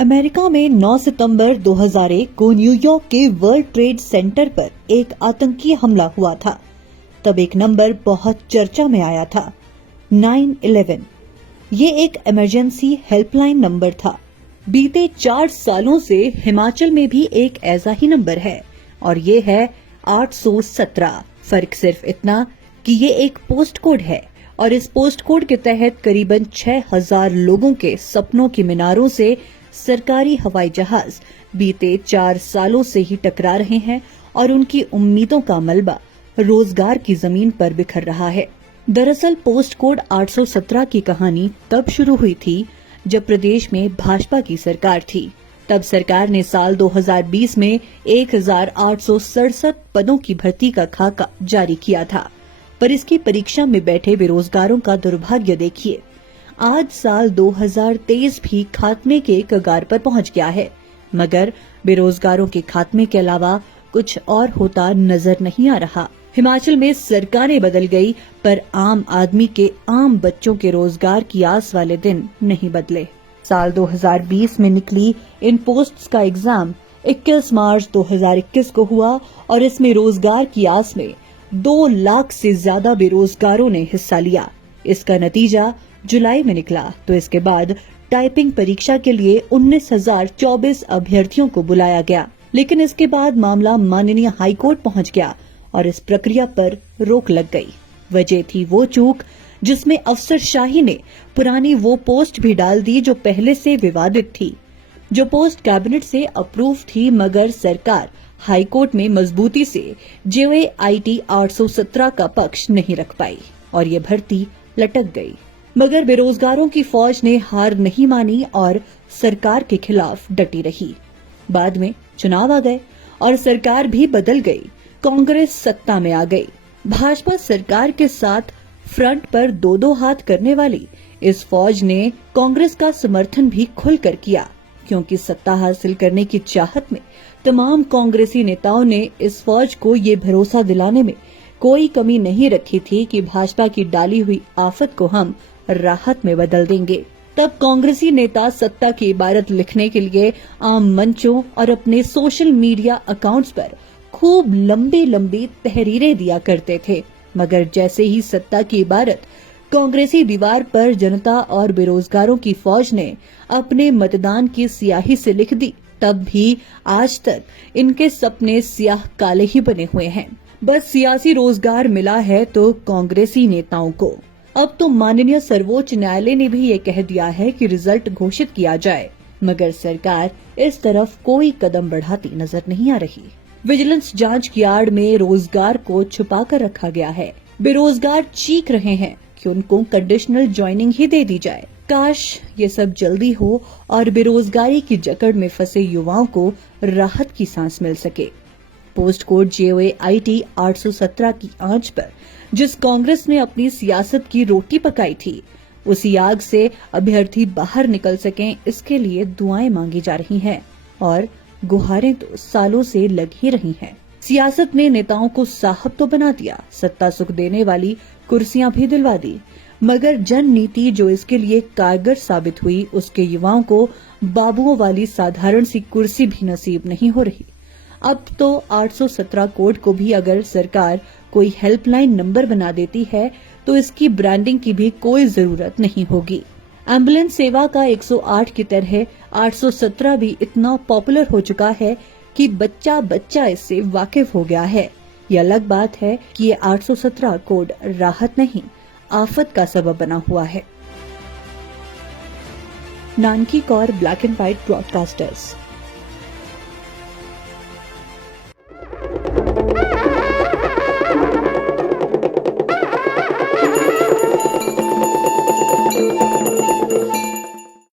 America में 9 सितंबर 2001 को New York के वर्ल्ड ट्रेड सेंटर पर एक आतंकी हमला हुआ था। तब एक नंबर बहुत चर्चा में आया था, 911। ये एक इमरजेंसी हेल्पलाइन नंबर था। बीते 4 सालों से हिमाचल में भी एक ऐसा ही नंबर है और ये है 817। फर्क सिर्फ इतना कि ये एक पोस्ट कोड है और इस पोस्ट कोड के तहत करीबन 6000 लोगों के सपनों की मीनारों से सरकारी हवाई जहाज बीते 4 सालों से ही टकरा रहे हैं और उनकी उम्मीदों का मलबा रोजगार की जमीन पर बिखर रहा है। दरअसल पोस्ट कोड 817 की कहानी तब शुरू हुई थी जब प्रदेश में भाजपा की सरकार थी। तब सरकार ने साल 2020 में 1867 पदों की भर्ती का खाका जारी किया था, पर इसकी परीक्षा में बैठे बेरोजगारों का दुर्भाग्य देखिए। आज साल 2023 भी खात्मे के कगार पर पहुंच गया है, मगर बेरोजगारों के खात्मे के अलावा कुछ और होता नजर नहीं आ रहा। हिमाचल में सरकारें बदल गई पर आम आदमी के आम बच्चों के रोजगार की आस वाले दिन नहीं बदले। साल 2020 में निकली इन पोस्ट्स का एग्जाम 21 मार्च 2021 को हुआ और इसमें रोजगार की आस में 2 लाख से ज्यादा बेरोजगारों ने हिस्सा लिया। इसका नतीजा जुलाई में निकला तो इसके बाद टाइपिंग परीक्षा के लिए 19,024 अभ्यर्थियों को बुलाया गया, लेकिन इसके बाद मामला माननीय हाईकोर्ट पहुंच गया और इस प्रक्रिया पर रोक लग गई। वजह थी वो चूक जिसमें अफसरशाही ने पुरानी वो पोस्ट भी डाल दी जो पहले से विवादित थी। जो पोस्ट कैबिनेट से अप्रूव थी, मगर सरकार हाईकोर्ट में मजबूती से JOIT 817 का पक्ष नहीं रख पाई और ये भर्ती लटक गई। मगर बेरोजगारों की फौज ने हार नहीं मानी और सरकार के खिलाफ डटी रही। बाद में चुनाव आ गए और सरकार भी बदल गई। कांग्रेस सत्ता में आ गई। भाजपा सरकार के साथ फ्रंट पर 2-2 हाथ करने वाली इस फौज ने कांग्रेस का समर्थन भी खुलकर किया, क्योंकि सत्ता हासिल करने की चाहत में तमाम कांग्रेसी नेताओं ने इस फौज को ये भरोसा दिलाने में कोई कमी नहीं रखी थी कि भाजपा की डाली हुई आफत को हम राहत में बदल देंगे। तब कांग्रेसी नेता सत्ता की इबारत लिखने के लिए आम मंचों और अपने सोशल मीडिया अकाउंट्स पर खूब लंबी तहरीरें दिया करते थे, मगर जैसे ही सत्ता की इबारत कांग्रेसी दीवार पर जनता और बेरोजगारों की फौज ने अपने मतदान की स्याही से लिख दी, तब भी आज तक इनके सपने स्याह काले ही बने हुए हैं। बस सियासी रोजगार मिला है तो कांग्रेसी नेताओं को। अब तो माननीय सर्वोच्च न्यायालय ने भी ये कह दिया है कि रिजल्ट घोषित किया जाए, मगर सरकार इस तरफ कोई कदम बढ़ाती नजर नहीं आ रही। विजिलेंस जांच की आड़ में रोजगार को छुपा कर रखा गया है। बेरोजगार चीख रहे हैं कि उनको कंडीशनल ज्वाइनिंग ही दे दी जाए। काश ये सब जल्दी हो और बेरोजगारी की जकड़ में फंसे युवाओं को राहत की सांस मिल सके। पोस्ट कोड JOIT 817 की आंच पर जिस कांग्रेस ने अपनी सियासत की रोटी पकाई थी, उसी आग से अभ्यर्थी बाहर निकल सकें, इसके लिए दुआएं मांगी जा रही हैं और गुहारें तो सालों से लग ही रही हैं। सियासत ने नेताओं को साहब तो बना दिया, सत्ता सुख देने वाली कुर्सियां भी दिलवा दी, मगर जन नीति जो इसके लिए कारगर साबित हुई, उसके युवाओं को बाबुओं वाली साधारण सी कुर्सी भी नसीब नहीं हो रही। अब तो 817 कोड को भी अगर सरकार कोई हेल्पलाइन नंबर बना देती है तो इसकी ब्रांडिंग की भी कोई जरूरत नहीं होगी। एम्बुलेंस सेवा का 108 की तरह 817 भी इतना पॉपुलर हो चुका है कि बच्चा इससे वाकिफ हो गया है। ये अलग बात है कि ये 817 कोड राहत नहीं, आफत का सबब बना हुआ है। Nanaki Kaur, black and white broadcasters.